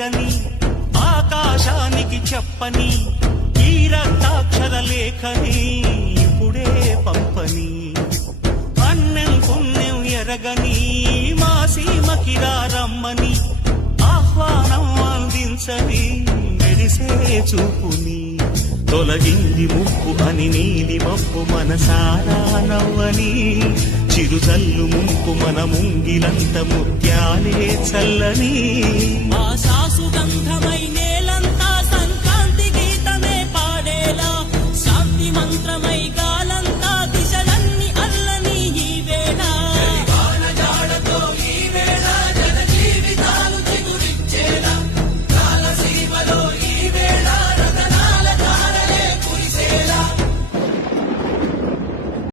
చేరని ఆకాశానికి చెప్పని ఈ రక్తాక్షర లేఖని ఇప్పుడే పంపని అన్నం పుణ్యం ఎరగని మా సీమకిరా రమ్మని ఆహ్వానం అందించని మెరిసే చూపుని తొలగింది ముప్పు అని నీలి మప్పు మనసారా నవ్వని చిరుజల్లు ముంపు మన ముంగిలంత ముత్యాలే చల్లని ఆశా సుగంధమై